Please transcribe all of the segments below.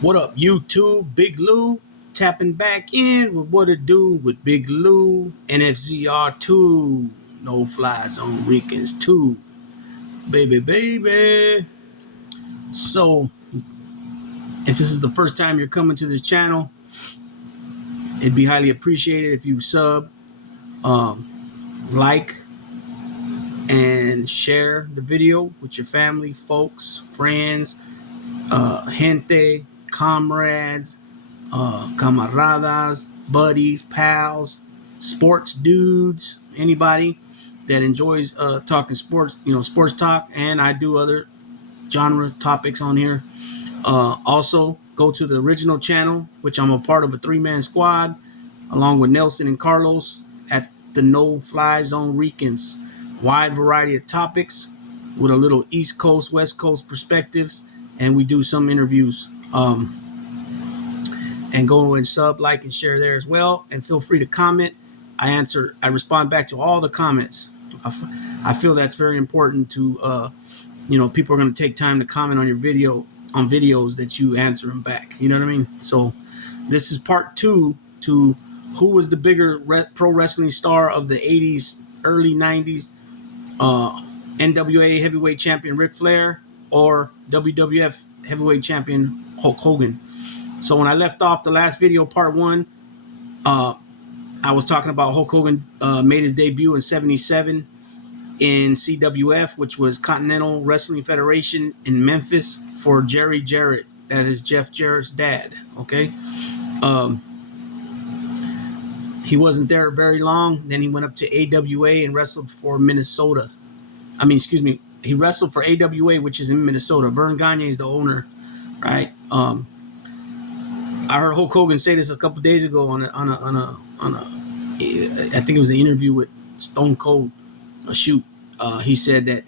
What up, YouTube? Big Lou tapping back in with what it do with Big Lou, NFZR2, no fly zone weekends 2, baby. So, if this is the first time you're coming to this channel, it'd be highly appreciated if you sub, like, and share the video with your family, folks, friends, gente, comrades, camaradas, buddies, pals, sports dudes, anybody that enjoys talking sports, sports talk, and I do other genre topics on here. Also, go to the original channel, which I'm a part of a 3-man squad, along with Nelson and Carlos at the No Fly Zone Weekends. Wide variety of topics with a little East Coast, West Coast perspectives, and we do some interviews. And go and sub, like, and share there as well. And feel free to comment. I respond back to all the comments. I feel that's very important to, people are going to take time to comment on your video, on videos that you answer them back. You know what I mean? So this is part 2 to who was the bigger pro wrestling star of the 80s, early 90s, NWA heavyweight champion Ric Flair or WWF heavyweight champion Hulk Hogan. So when I left off the last video, part 1, I was talking about Hulk Hogan made his debut in '77 in CWF, which was Continental Wrestling Federation in Memphis for Jerry Jarrett. That is Jeff Jarrett's dad. Okay. He wasn't there very long. Then he went up to AWA and wrestled for Minnesota. He wrestled for AWA, which is in Minnesota. Vern Gagne is the owner, right? I heard Hulk Hogan say this a couple days ago on a I think it was an interview with Stone Cold, a shoot. He said that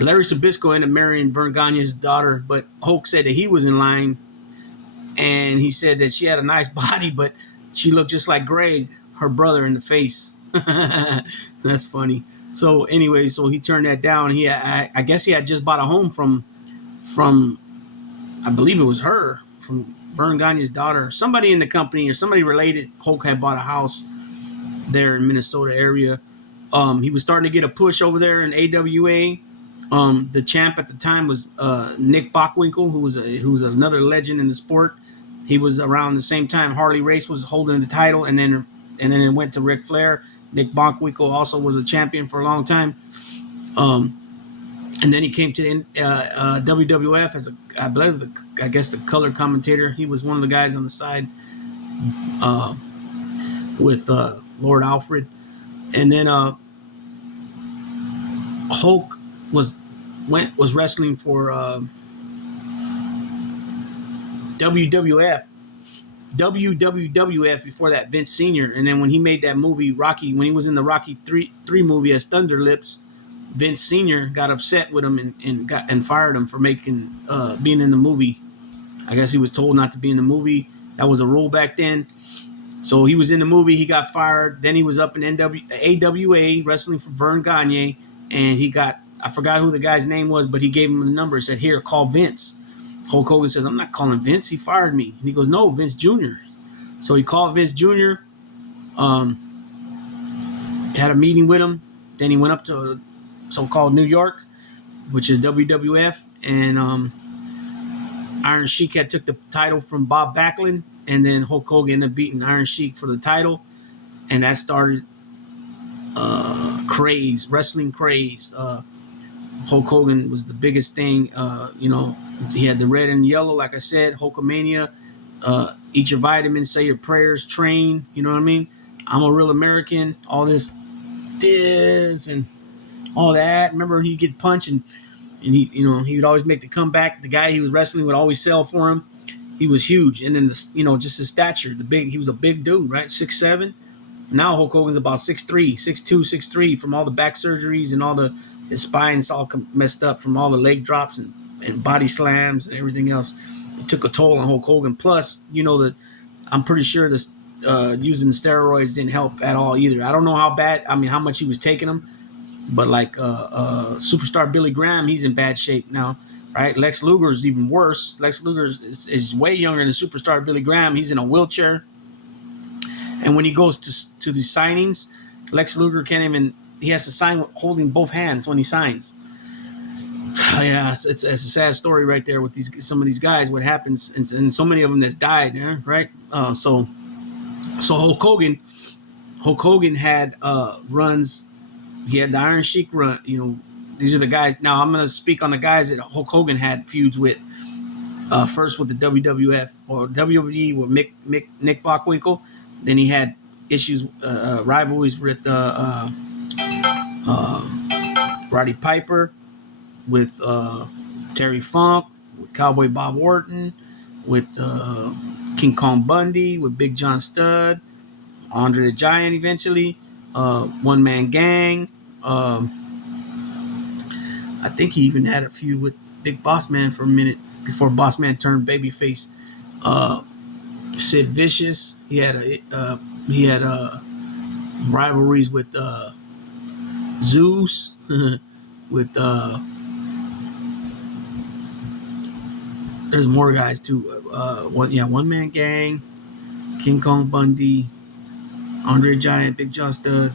Larry Sabisco ended up marrying Vern Gagne's daughter, but Hulk said that he was in line, and he said that she had a nice body, but she looked just like Greg, her brother, in the face. That's funny. So anyway, so he turned that down. I guess he had just bought a home from I believe it was her, from Vern Gagne's daughter. Somebody in the company or somebody related, Hulk had bought a house there in Minnesota area. He was starting to get a push over there in AWA. The champ at the time was Nick Bockwinkel, who was another legend in the sport. He was around the same time Harley Race was holding the title, and then it went to Ric Flair. Nick Bockwinkel also was a champion for a long time. And then he came to WWF as I guess the color commentator. He was one of the guys on the side with Lord Alfred. And then Hulk was wrestling for WWF before that, Vince Sr. And then when he made that movie Rocky, when he was in the Rocky 3 movie as Thunder Lips, Vince Sr. got upset with him and fired him for being in the movie. I guess he was told not to be in the movie. That was a rule back then. So he was in the movie. He got fired. Then he was up in AWA wrestling for Vern Gagne, and I forgot who the guy's name was, but he gave him the number. He said, "Here, call Vince." Hulk Hogan says, "I'm not calling Vince. He fired me." And he goes, "No, Vince Jr." So he called Vince Jr. Had a meeting with him. Then he went up to so-called New York, which is WWF, and Iron Sheik had took the title from Bob Backlund, and then Hulk Hogan ended up beating Iron Sheik for the title, and that started wrestling craze. Hulk Hogan was the biggest thing. He had the red and yellow, like I said, Hulkamania. Eat your vitamins, say your prayers, train. You know what I mean? I'm a real American. All this and all that. Remember, he'd get punched and he would always make the comeback. The guy he was wrestling would always sell for him. He was huge, and then just his stature, he was a big dude, right? 6'7". Now Hulk Hogan's about 6'3", 6'2", 6'3", from all the back surgeries and his spine's all messed up from all the leg drops and body slams and everything else. It took a toll on Hulk Hogan. Plus, I'm pretty sure this using steroids didn't help at all either. I don't know how much he was taking them. But like superstar Billy Graham, he's in bad shape now, right? Lex Luger is even worse. Lex Luger is way younger than superstar Billy Graham. He's in a wheelchair, and when he goes to the signings, Lex Luger can't even. He has to sign holding both hands when he signs. Yeah, it's a sad story right there with some of these guys. What happens, and so many of them that's died, right? So Hulk Hogan had runs. He had the Iron Sheik run. These are the guys. Now I'm going to speak on the guys that Hulk Hogan had feuds with. First with the WWF or WWE with Nick Bockwinkel. Then he had issues, rivalries with Roddy Piper, with Terry Funk, with Cowboy Bob Orton, with King Kong Bundy, with Big John Studd, Andre the Giant eventually, One Man Gang. I think he even had a feud with Big Boss Man for a minute before Boss Man turned babyface. Sid Vicious. He had rivalries with Zeus, with there's more guys too. One Man Gang, King Kong Bundy, Andre Giant, Big John Studd,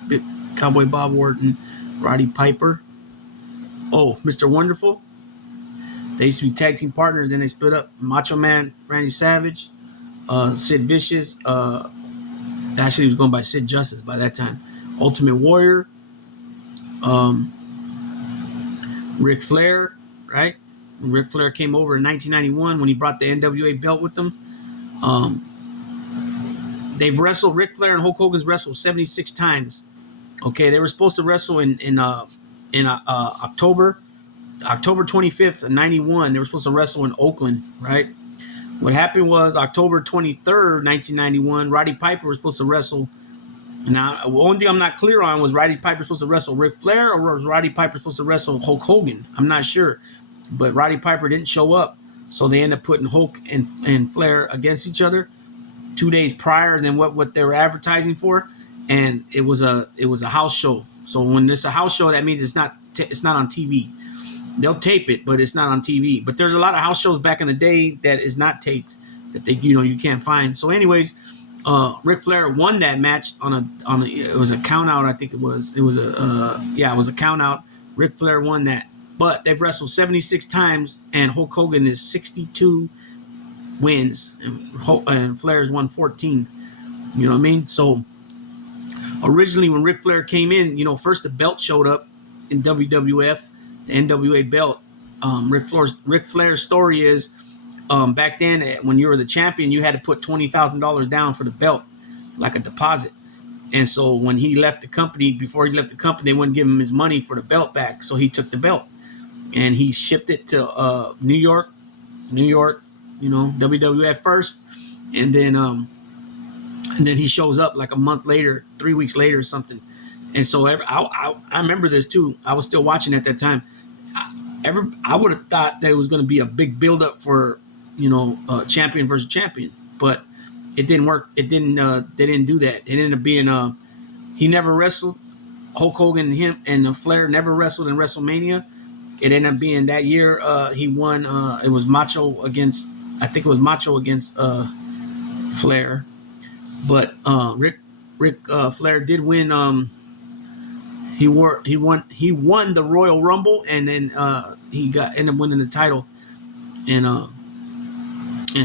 Cowboy Bob Orton, Roddy Piper. Oh, Mr. Wonderful. They used to be tag team partners. Then they split up. Macho Man, Randy Savage, Sid Vicious. Actually, he was going by Sid Justice by that time. Ultimate Warrior. Ric Flair, right? When Ric Flair came over in 1991 when he brought the NWA belt with them. They've wrestled. Ric Flair and Hulk Hogan's wrestled 76 times. Okay, they were supposed to wrestle in October 25th of 91. They were supposed to wrestle in Oakland, right? What happened was October 23rd, 1991, Roddy Piper was supposed to wrestle. Now, the only thing I'm not clear on was Roddy Piper supposed to wrestle Ric Flair or was Roddy Piper supposed to wrestle Hulk Hogan? I'm not sure. But Roddy Piper didn't show up. So they ended up putting Hulk and Flair against each other 2 days prior than what they were advertising for. And it was a house show. So when it's a house show, that means it's not on TV. They'll tape it, but it's not on TV. But there's a lot of house shows back in the day that is not taped that you can't find. So, anyways, Ric Flair won that match on a it was a count out. I think it was a count out. Ric Flair won that, but they've wrestled 76 times, and Hulk Hogan is 62 wins, and Flair's won 14. You know what I mean? So originally, when Ric Flair came in, first the belt showed up in WWF. The NWA belt. Ric Flair's story is back then when you were the champion, you had to put $20,000 down for the belt, like a deposit. And so when he left the company, they wouldn't give him his money for the belt back. So he took the belt and he shipped it to New York, WWF first, and then he shows up like a month later, 3 weeks later or something. And so I remember this too. I was still watching at that time. I would have thought that it was going to be a big buildup for, champion versus champion, but it didn't work. It didn't. They didn't do that. It ended up being he never wrestled. Hulk Hogan and him and Flair never wrestled in WrestleMania. It ended up being that year he won. It was Macho against. I think it was Macho against Flair, but Ric Flair did win. He won the Royal Rumble, and then he ended up winning the title, and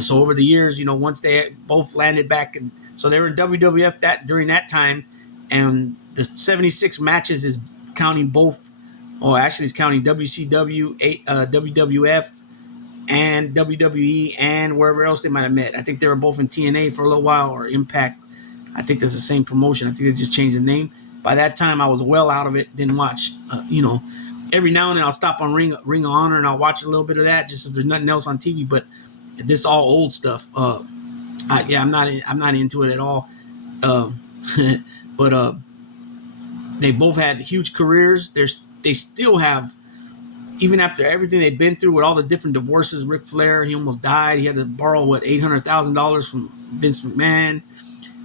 so over the years, once they both landed back, and so they were in WWF during that time, and the 76 matches is counting both, or actually it's counting WCW, WWF, and WWE, and wherever else they might have met. I think they were both in TNA for a little while, or Impact. I think that's the same promotion. I think they just changed the name. By that time, I was well out of it. Didn't watch, every now and then I'll stop on Ring of Honor and I'll watch a little bit of that just if there's nothing else on TV. But this all old stuff. I'm not into it at all. But they both had huge careers. They still have, even after everything they've been through with all the different divorces. Ric Flair, he almost died. He had to borrow $800,000 from Vince McMahon.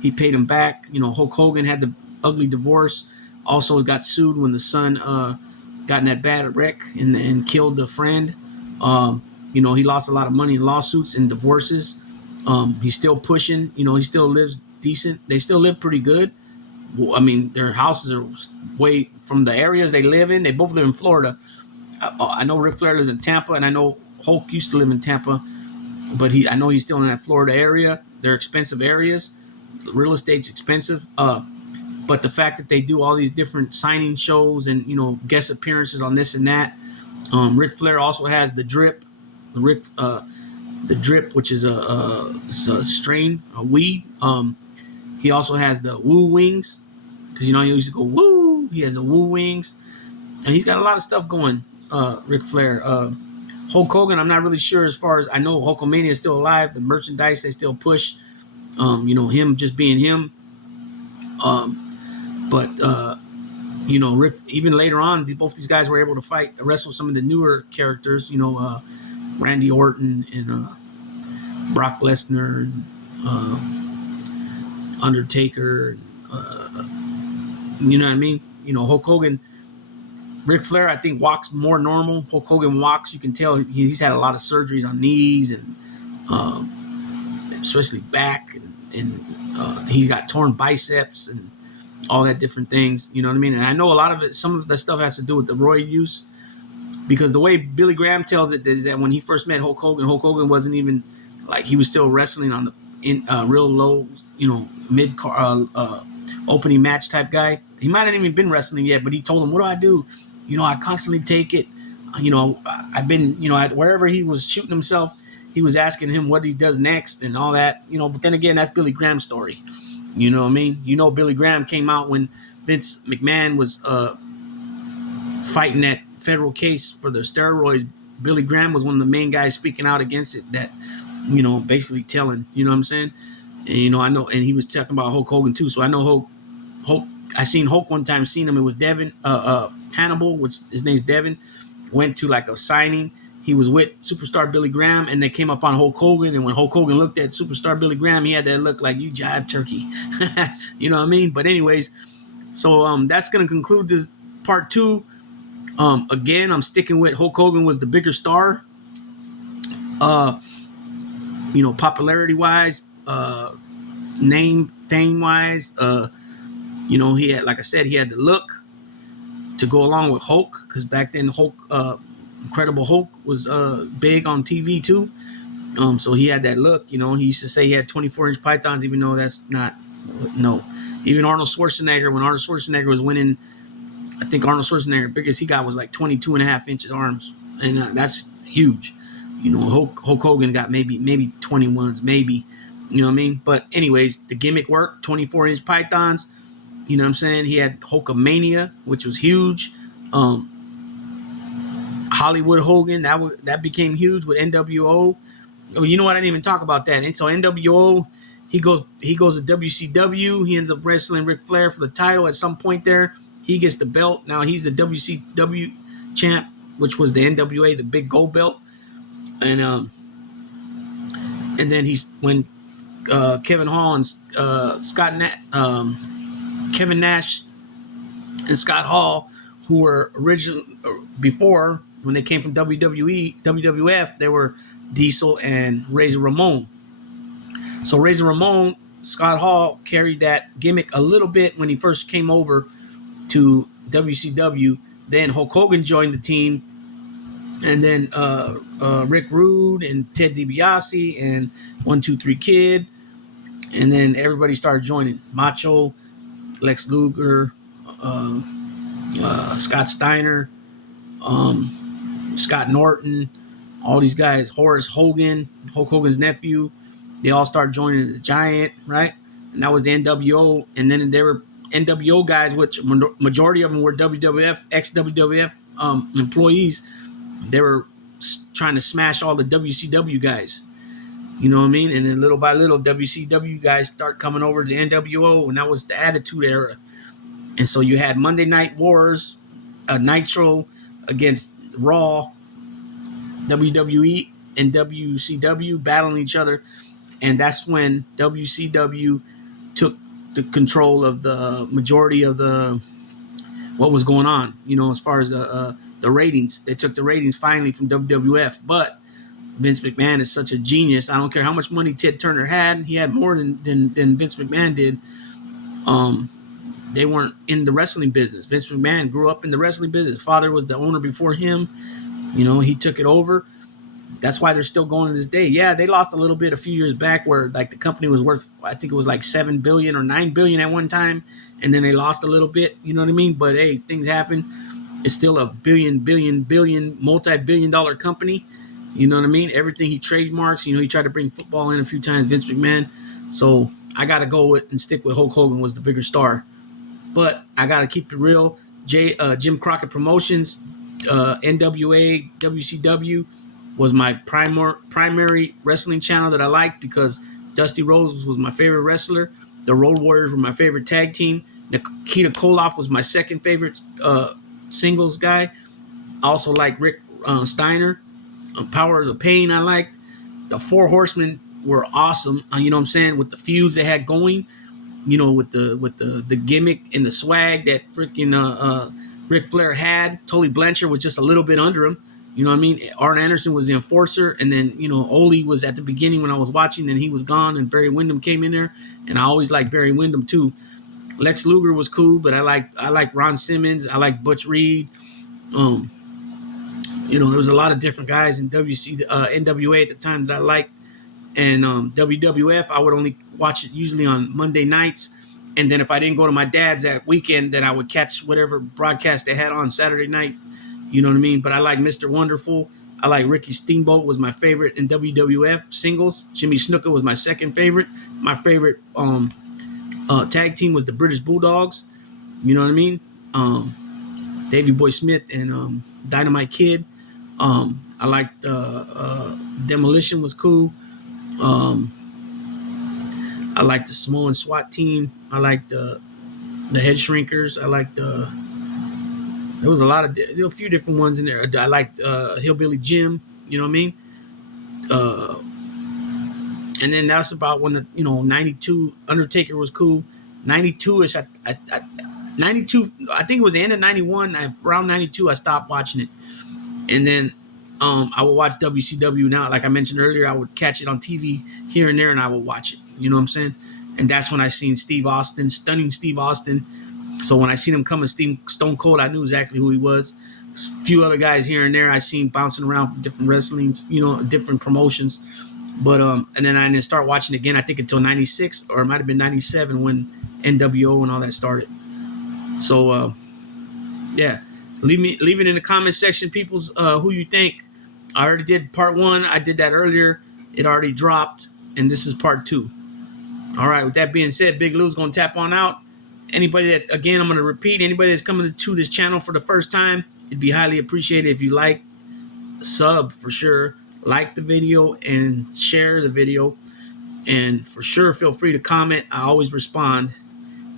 He paid him back. Hulk Hogan had the ugly divorce. Also got sued when the son got in that bad wreck and killed a friend. He lost a lot of money in lawsuits and divorces. He's still pushing. He still lives decent. They still live pretty good. Well, I mean, their houses are way from the areas they live in. They both live in Florida. I know Ric Flair lives in Tampa, and I know Hulk used to live in Tampa, but I know he's still in that Florida area. They're expensive areas. Real estate's expensive. But the fact that they do all these different signing shows and guest appearances on this and that. Ric Flair also has the drip, the drip, which is it's a strain, a weed. He also has the woo wings, because he used to go woo. He has the woo wings, and he's got a lot of stuff going. Ric Flair, Hulk Hogan. I'm not really sure as far as I know. Hulkamania is still alive. The merchandise they still push. Him just being him. But Rick, even later on, both these guys were able to wrestle some of the newer characters. Randy Orton and Brock Lesnar, and, Undertaker. You know what I mean? Hulk Hogan. Ric Flair, I think, walks more normal. Hulk Hogan walks. You can tell he's had a lot of surgeries on knees and especially back, and he got torn biceps and all that different things. You know what I mean? And I know a lot of it. Some of that stuff has to do with the roid use, because the way Billy Graham tells it is that when he first met Hulk Hogan wasn't even he was still wrestling on the real low, mid opening match type guy. He might not even been wrestling yet, but he told him, "What do I do? I constantly take it. I've been, wherever he was shooting himself, he was asking him what he does next and all that. But then again, that's Billy Graham's story. You know what I mean? Billy Graham came out when Vince McMahon was fighting that federal case for the steroids. Billy Graham was one of the main guys speaking out against it. That, basically telling. You know what I'm saying? And I know, and he was talking about Hulk Hogan too. So I know Hulk. I seen Hulk one time. Seen him. It was Devin Hannibal, which his name's Devin. Went to a signing. He was with superstar Billy Graham, and they came up on Hulk Hogan. And when Hulk Hogan looked at superstar Billy Graham, he had that look like, you jive turkey. You know what I mean? But anyways, so that's going to conclude this part 2. Again, I'm sticking with Hulk Hogan was the bigger star. Popularity-wise, name, fame-wise, he had, like I said, he had the look to go along with Hulk, because back then Hulk, Incredible Hulk was big on TV too. So he had that look. He used to say he had 24-inch pythons, even though that's not. No, even Arnold Schwarzenegger, when Arnold Schwarzenegger was winning, I think Arnold Schwarzenegger biggest he got was 22 and a half inches arms, and that's huge. Hulk Hogan got maybe 21s, maybe. You know what I mean? But anyways, the gimmick worked. 24-inch pythons. You know what I'm saying? He had Hulkamania, which was huge. Hollywood Hogan, that became huge with NWO. Oh, you know what? I didn't even talk about that. And so NWO, he goes to WCW. He ends up wrestling Ric Flair for the title at some point there. He gets the belt. Now he's the WCW champ, which was the NWA, the big gold belt. And then when Kevin Hall and Kevin Nash and Scott Hall, who were before, when they came from WWF, they were Diesel and Razor Ramon. So Razor Ramon, Scott Hall carried that gimmick a little bit when he first came over to WCW. Then Hulk Hogan joined the team, and then Rick Rude and Ted DiBiase and 1-2-3 Kid, and then everybody started joining. Macho, Lex Luger, Scott Steiner, Scott Norton, all these guys, Horace Hogan, Hulk Hogan's nephew, they all started joining the Giant, right? And that was the NWO. And then there were NWO guys, which majority of them were WWF, ex-WWF employees. They were trying to smash all the WCW guys. You know what I mean? And then little by little, WCW guys start coming over to the NWO, and that was the Attitude Era. And so you had Monday Night Wars, Nitro against Raw, WWE and WCW battling each other. And that's when WCW took the control of the majority of what was going on, as far as the the ratings. They took the ratings finally from WWF. But Vince McMahon is such a genius. I don't care how much money Ted Turner had. He had more than Vince McMahon did. They weren't in the wrestling business. Vince McMahon grew up in the wrestling business. His father was the owner before him. He took it over. That's why they're still going to this day. Yeah, they lost a little bit a few years back where like the company was worth, I think it was like 7 billion or 9 billion at one time. And then they lost a little bit, you know what I mean? But hey, things happen. It's still a billion, multi-billion dollar company. You know what I mean? Everything he trademarks, he tried to bring football in a few times, Vince McMahon. So I got to go with and stick with Hulk Hogan was the bigger star. But I got to keep it real. Jim Crockett Promotions, NWA, WCW was my primary wrestling channel that I liked because Dusty Rhodes was my favorite wrestler. The Road Warriors were my favorite tag team. Nikita Koloff was my second favorite singles guy. I also like Rick Steiner. Powers of Pain I liked. The Four Horsemen were awesome. You know what I'm saying? With the feuds they had going. With the gimmick and the swag that freaking Ric Flair had. Tully Blanchard was just a little bit under him. You know what I mean? Arn Anderson was the enforcer, and then Ole was at the beginning when I was watching, then he was gone, and Barry Windham came in there, and I always liked Barry Windham too. Lex Luger was cool, but I like Ron Simmons. I like Butch Reed. There was a lot of different guys in NWA at the time that I liked. And WWF, I would only watch it usually on Monday nights. And then if I didn't go to my dad's that weekend, then I would catch whatever broadcast they had on Saturday night. You know what I mean? But I like Mr. Wonderful. I like Ricky Steamboat was my favorite in WWF singles. Jimmy Snuka was my second favorite. My favorite tag team was the British Bulldogs. You know what I mean? Davey Boy Smith and Dynamite Kid. I liked Demolition was cool. I like the Samoan SWAT team. I like the Head Shrinkers. I like there was a few different ones in there. I liked Hillbilly Jim. You know what I mean? And then that's about when the 92 Undertaker was cool. 92ish. 92. I think it was the end of 91. Around 92, I stopped watching it, and then I would watch WCW now. Like I mentioned earlier, I would catch it on TV here and there, and I would watch it. You know what I'm saying? And that's when I seen Steve Austin, stunning Steve Austin. So when I seen him coming Stone Cold, I knew exactly who he was. A few other guys here and there I seen bouncing around from different wrestlings, different promotions. But and then I didn't start watching again, I think until 96, or it might have been 97 when NWO and all that started. So yeah. Leave it in the comment section, people's who you think. I already did part 1. I did that earlier. It already dropped, and this is part 2. All right. With that being said, Big Lou's gonna tap on out. Anybody that, again, I'm gonna repeat. Anybody that's coming to this channel for the first time, it'd be highly appreciated if you like, sub for sure, like the video, and share the video, and for sure feel free to comment. I always respond,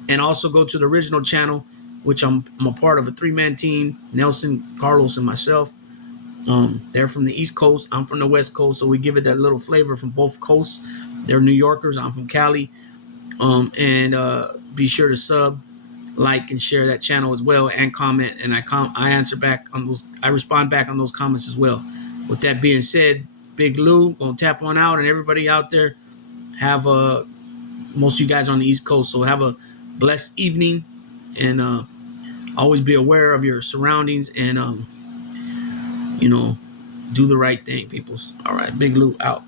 and also go to the original channel, which I'm a part of a 3-man team, Nelson, Carlos, and myself. They're from the East Coast. I'm from the West Coast, so we give it that little flavor from both coasts. They're New Yorkers. I'm from Cali. And be sure to sub, like, and share that channel as well, and comment. And I answer back on those. I respond back on those comments as well. With that being said, Big Lou gonna tap on out, and everybody out there have most of you guys on the East Coast, so have a blessed evening, and always be aware of your surroundings, and do the right thing, peoples. All right, Big Lou out.